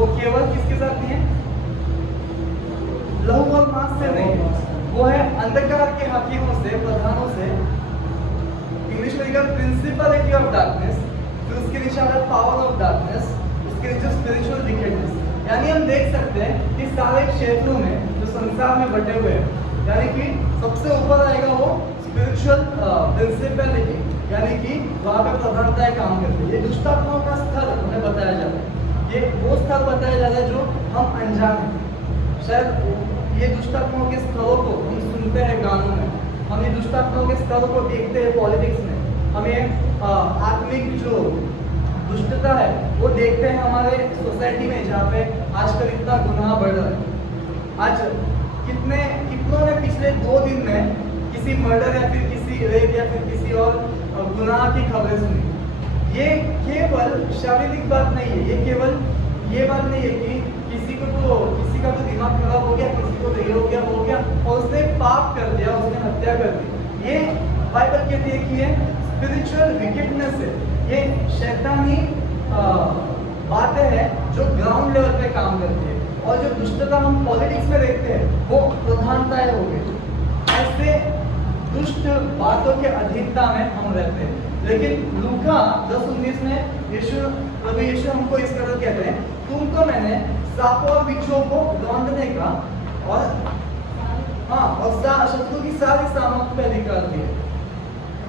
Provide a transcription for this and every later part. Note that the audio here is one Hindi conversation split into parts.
वो केवल किसके साथ नहीं है? लहू और मांस से नहीं, वो है अंधकार के हाकिमों से, प्रधानों से। इंग्लिश में लिखा प्रिंसिपलिटी ऑफ डार्कनेस, फिर उसके नीचे आता पावर ऑफ डार्कनेस, उसके नीचे स्पिरिचुअल विकेडनेस। यानी हम देख सकते हैं कि सारे क्षेत्रों में जो संसार में बटे हुए हैं, यानी कि सबसे ऊपर आएगा वो स्पिरिचुअल प्रिंसिपलिटी, यानी कि वहाँ पे प्रधानताएं काम करती है। ये दुष्टात्माओं का स्थल हमें बताया जाता है, ये वो स्थल बताया जाता है जो हम अनजान हैं। शायद ये दुष्टात्माओं के स्थलों को हम सुनते हैं गानों में, हम ये दुष्टात्माओं के स्थलों को देखते हैं पॉलिटिक्स में, हमें आत्मिक जो दुष्टता है वो देखते हैं हमारे सोसाइटी में, जहाँ पे आजकल इतना गुनाह बढ़ रहा है। आज कितनों ने पिछले 2 दिन में किसी मर्डर या फिर किसी रेप या फिर किसी और गुनाह की खबरें सुनी। ये केवल शारीरिक बात नहीं है, ये केवल ये बात नहीं है कि किसी का तो दिमाग खराब हो गया, किसी को तो ये हो गया वो हो गया और उसने पाप कर दिया, उसने हत्या कर दी। ये बाइबल कहती है कि ये स्पिरिचुअल विकेडनेस है, ये शैतानी बातें हैं जो ग्राउंड लेवल पे काम करती है। और जो दुष्टता हम पॉलिटिक्स में देखते हैं वो प्रधानताएं हो गई। ऐसे दुष्ट बातों के अधीनता में हम रहते हैं। लेकिन लूका 10:19 में प्रभु यीशु हमको इस तरह कहते हैं, तुमको मैंने सांपों और बिच्छुओं को रौंदने का और शत्रु की सारी सामर्थ पे अधिकार दिए।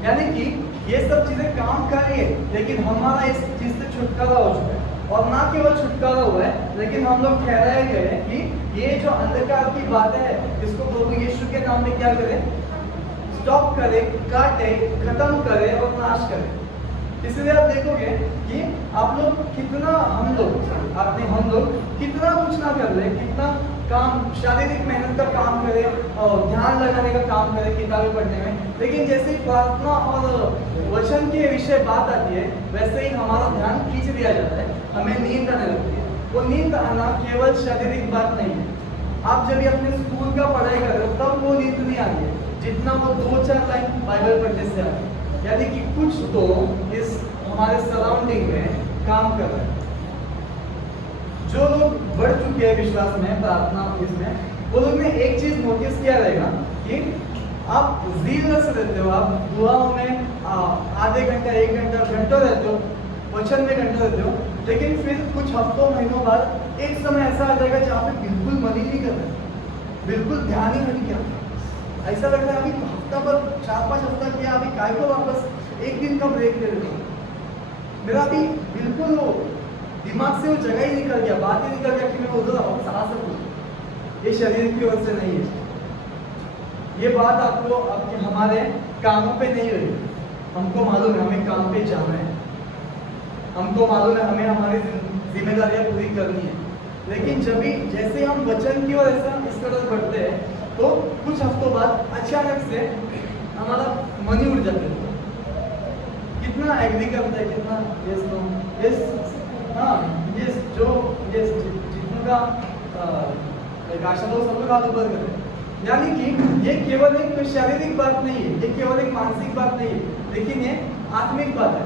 यानी कि ये सब चीजें काम कर रही है, लेकिन हमारा इस चीज से छुटकारा हो चुका है। और ना केवल छुटकारा हुआ है, लेकिन हम लोग ठहराए गए हैं कि ये जो अंधकार की बातें हैं, इसको प्रभु यीशु के नाम में क्या करें? स्टॉप करे, काटे, खत्म करे और नाश करे। इसलिए आप देखोगे कि हम लोग कितना कुछ ना कर ले, कितना काम शारीरिक मेहनत का काम करें और ध्यान लगाने का काम करें किताबें पढ़ने में, लेकिन जैसे प्रार्थना और वचन के विषय बात आती है, वैसे ही हमारा ध्यान खींच दिया जाता है, हमें नींद आने लगती है। वो नींद आना केवल शारीरिक बात नहीं है। आप जब अपने स्कूल का पढ़ाई कर रहे हो तब वो नींद नहीं आती है, जितना वो 2-4 लाइन बाइबल पढ़ने से आती है। यानी कि कुछ तो इस हमारे सराउंडिंग में काम कर रहे हैं। जो लोग बढ़ चुके हैं विश्वास में, प्रार्थना इसमें, वो लोग ने एक चीज नोटिस किया रहेगा कि आप जीलस रहते हो, आप दुआओं में आधे घंटा 1 घंटा घंटों रहते हो, वचन में घंटों रहते हो, लेकिन फिर कुछ हफ्तों महीनों बाद एक समय ऐसा आ जाएगा जहाँ पे बिल्कुल मन ही नहीं कर रहा, बिल्कुल ध्यान ही नहीं किया। ऐसा लग रहा है अभी हफ्ता भर 4-5 हफ्ता किया, अभी काय को वापस एक दिन का ब्रेक ले लेता हूँ। मेरा अभी बिल्कुल वो दिमाग से वो जगह ही निकल गया, बात ही निकल गया कि मैं उधर वापस आ सकूँ। ये शरीर की ओर से नहीं है। ये बात आपको आपके हमारे कामों पे नहीं रही। हमको मालूम है हमें काम पे जाना है, हमको मालूम है हमें हमारी जिम्मेदारियां पूरी करनी है, लेकिन जब भी जैसे हम वचन की ओर ऐसा इस तरह बढ़ते हैं तो कुछ हफ्तों बाद अचानक से हमारा मन ही उड़ जाता है। कितना एग्री करता है, कितना यस नो यस हाँ यस जो यस जितनों का आशा तो सब लोग हाथ ऊपर करें। यानी कि ये केवल एक शारीरिक बात नहीं है, ये केवल एक मानसिक बात नहीं है, लेकिन ये आत्मिक बात है।